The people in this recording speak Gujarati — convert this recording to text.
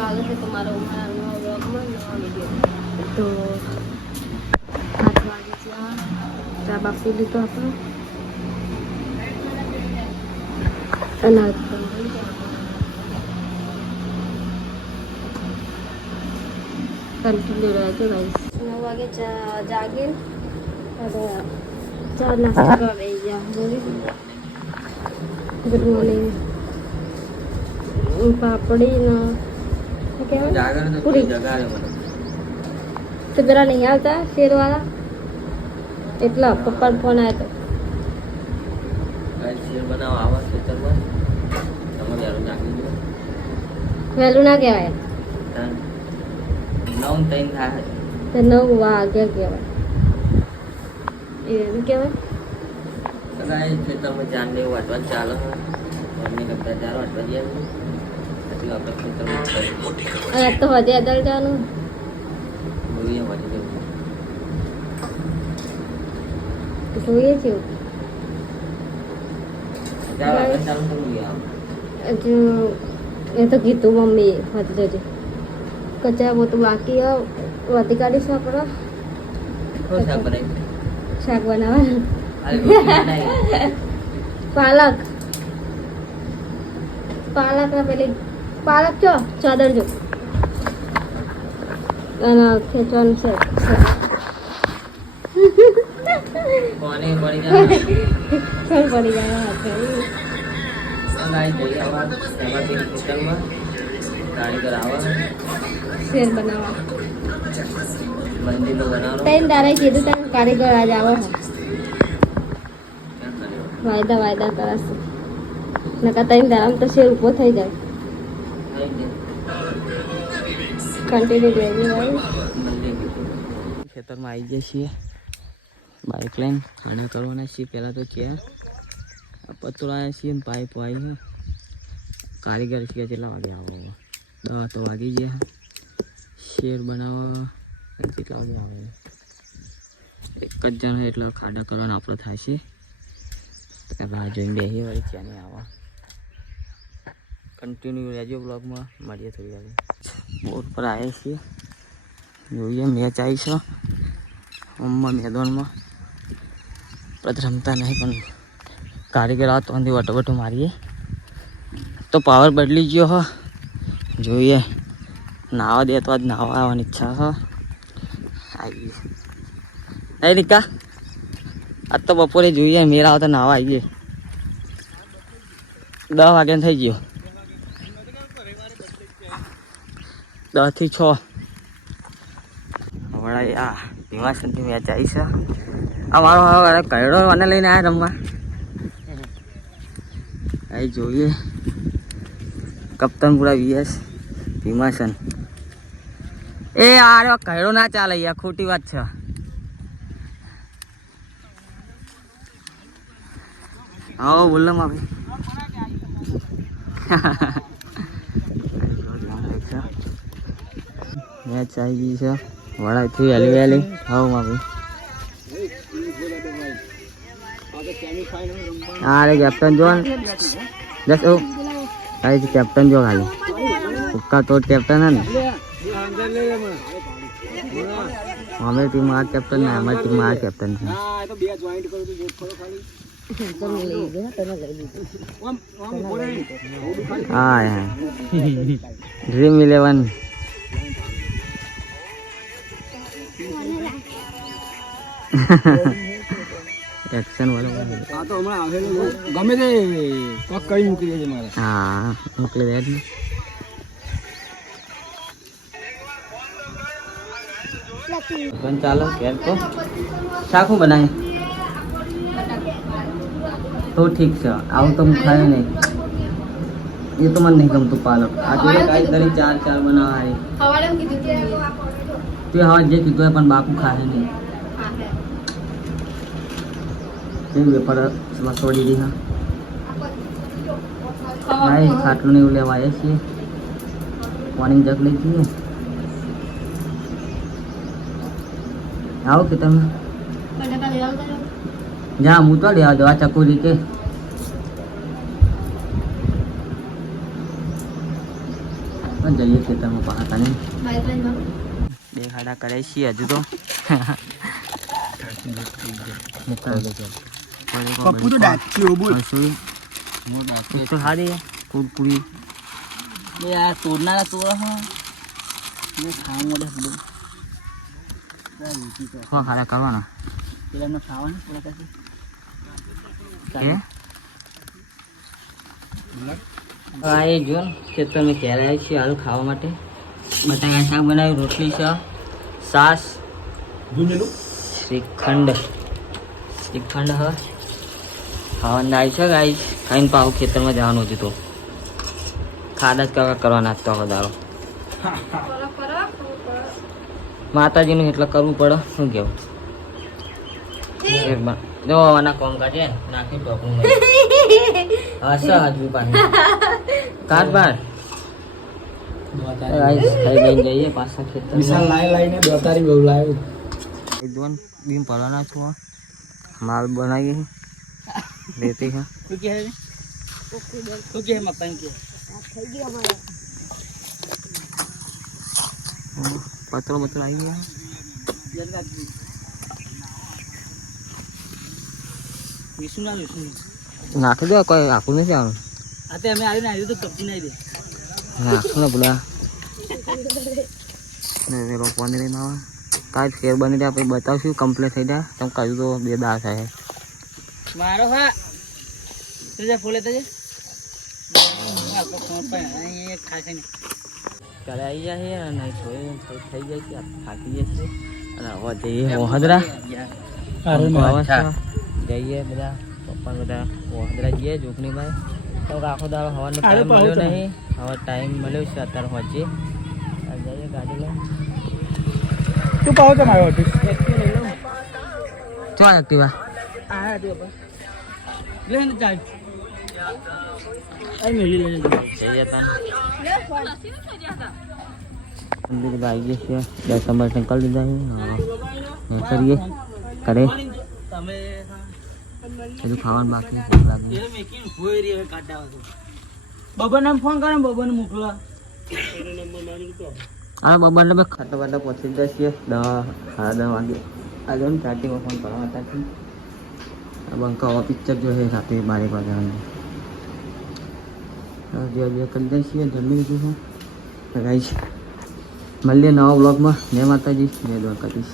સ્વાગત છે તમારા અમારા નવા બ્લોગમાં નવા વિડીયો. તો 7 વાગે છે. ચા બાપી લીધો આપણે અને કન્ટિન્યુ રહે છે ગાઈસ. 9 વાગે જાગે અને ચા નાસ્તો કરવા બેસી ગયા. Good morning. પાપડી ને પૂરી તો જરા નહીં આવતા શેરવાળા એટલા પપ્પા ફોન આવ્યો તો વહેલું ના કહેવાય 9 વાગ્યા કહેવાય એવું કહેવાય. ખેતરમાં ચાંદે વાટવા ચાલે મમ્મી કરતા 4 વાટવા ગયા પછી આપણે ખેતરમાં અને તો હજી અદલ જવાનું બોલીએ વાટી દેવું જોઈએ છે. 4 વાટવા ચાલુ કરવું હજુ એ તો કીધું મમ્મી હજી જજે કચરા બધું બાકી વધી કાઢીશું આપણે શાક બનાવવાનું પાલક ના પેલી પાલક છો ચાદર જો અને ખેંચવાનું છે પડી જાય શેર બનાવવા તૈન દારા કીધું તને કારીગર આજ આવો વાયદા કરાશે નકા તૈન દારામાં તો શેર ઉભો થઈ જાય. કન્ટિન્યુ રહેવું હોય. ખેતરમાં આવી ગયા છીએ બાઇક લઈને પાણી કરવાના છીએ. પહેલાં તો ચેર પતોડાયા છીએ ને પાઇપ આવી કારીગર છીએ કેટલા વાગે આવો 10 તો વાગી ગયા. શેર બનાવવા કેટલા વાગે આવે એક જ જણ એટલે ખાડા કરવાના આપણો થાય છે. રાહ જોઈને બેસીએ વળી ક્યાં નહીં આવવા. કન્ટિન્યુ રહેજો બ્લોગમાં મળીએ થોડી વાર. બોર પર આવ્યા છીએ જોઈએ મેચ આવી છે મમ્મા મેદાનમાં પછી રમતા નહીં પણ કારીગર આવતો અંધી વટો મારીએ તો પાવર બદલી ગયો હ જોઈએ નાવા દે તો આજ નાવા આવવાની ઈચ્છા હ આવી નહીં રીકા આજ તો બપોરે જોઈએ મેરા આવતા નાવા આવીએ 10 વાગ્યાને થઈ ગયો 10 થી 6 વળાઈ આ ભીમાશંકરની મેચ આવી છે. આ મારો કયડો મને લઈને આવ્યા રમવા અહીં જોઈએ કપ્તાનપુરા વીએસ ભીમાશન. એ આ કયડો ના ચાલે યાર ખોટી વાત છે. હા બોલો ભાઈ મેચ આવી ગઈ છે વડાથી વહેલી હા ભાઈ. હા રે કેપ્ટન જો જસ ઓ કાઈ કેપ્ટન જો ખાલી ઉક્કા તો કેપ્ટન है ना हमारी टीम आ कैप्टन है हमारी टीम आ कैप्टन है. हाँ यार ड्रीम 11 एक्शन वाला हाँ तो हमारा आवेलो गमे दे कोक कई मुकली है मारा हाँ मुकले दे दी बन चालो यार तो शाकू बनाए तो ठीक है आओ तुम खाए नहीं ये तो मन नहीं कम तो पालक आज ये काई तरी 4 बना है हवाले की दीदी तो हवा जे की तो अपन बापू खाए नहीं ये वेपर मसोड़ी दी हां भाई खाटलो ने लेवा आए छी मॉर्निंग जग ले छी आओ कि તમે જા હું તો લેવા દો આ ચકોરી કે જઈએ ખેતરમાં પાકા ને બાઈક લઈને જાઉં. બે ખાડા કરે છીએ હજુ તો પપ્પુ તો ડાચ્યો બોલ તો સારી કુરકુરી આ તોડનારા તોડ હા ખાવા મળે બધું ખાડા કરવાના પેલા ખાવાનું થોડા હા એ જો ખેતર મેં ઘેર આવ્યા છીએ આલુ ખાવા માટે બટાકા શાક બનાવ્યું રોટલી છે છાશ શ્રીખંડ શ્રીખંડ હ ખાવાનું આવી છે ગાઈ ખાઈને પાછું ખેતરમાં જવાનું હતું તો ખાડા જ કરવાના તો વધારો માતાજીનું એટલે કરવું પડે શું કેવું જો આના કોમ કાઢે નાખ્યું ટોપનું હશે હજુ પાછું કાઢ બાર ખાઈ લઈને જઈએ પાછા ખેતર લાઈને દોતારી બહુ લાવ્યો એકદમ બીમ પડવાના છું માલ બનાવીએ લેતી હા શું કહે શું કહે મકાન કે પત્રો બત્રો આવી ગયા વિષ્ણુ ના વિષ્ણુ નાખી દો કોઈ આખું નથી આવવાનું આ તે અમે આવીને આવ્યું તો કપચી નહીં દે નાખું ને પેલા રોપવાની લઈને આવે કાંઈ ફેર બની રહ્યા પછી બતાવશું કમ્પ્લીટ થઈ જાય તમે કાજુ તો 2 દાળ થાય મારો હા તુજે ફૂલે તજે ઘરે આવી જાય છે અને થઈ જાય છે થાકી જાય છે અને હવે જઈએ વહદરા જઈએ બધા પપ્પા બધા વહદરા જઈએ જોખનીભાઈ તો આખો દાડો હવાનો ટાઈમ મળ્યો નહીં હવે ટાઈમ મળ્યો છે અત્યારે પહોંચીએ જઈએ ગાડી લઈને તું પાવ તો આવ્યો હતો ચો એક્ટિવા આ દે બસ લેને ચાલ આ મેલી લેને જઈએ તાન મંદિર આવી ગયા છે દર્શન બર્શન કરી લીધા છે કરીએ કરે તમે હજુ ખાવાનું બાકી ભૂખ લાગી એ મેકીને ભોય રે કાઢાવા છે બબનને ફોન કરો ને બબનને મોકલો આ બબનને બે ખાતા વાતા પહોંચી જાય છે 10:30 વાગે આ જો ને ચાટીમાં ફોન કરવા હતા છે આ બંકા પિક્ચર જો છે સાથે 12 વાગ્યાનું જે કરી દઈએ છીએ જમી લીધું છે ગાઈસ મળીએ નવા બ્લોગમાં જય માતાજી જય દ્વારકાધીશ.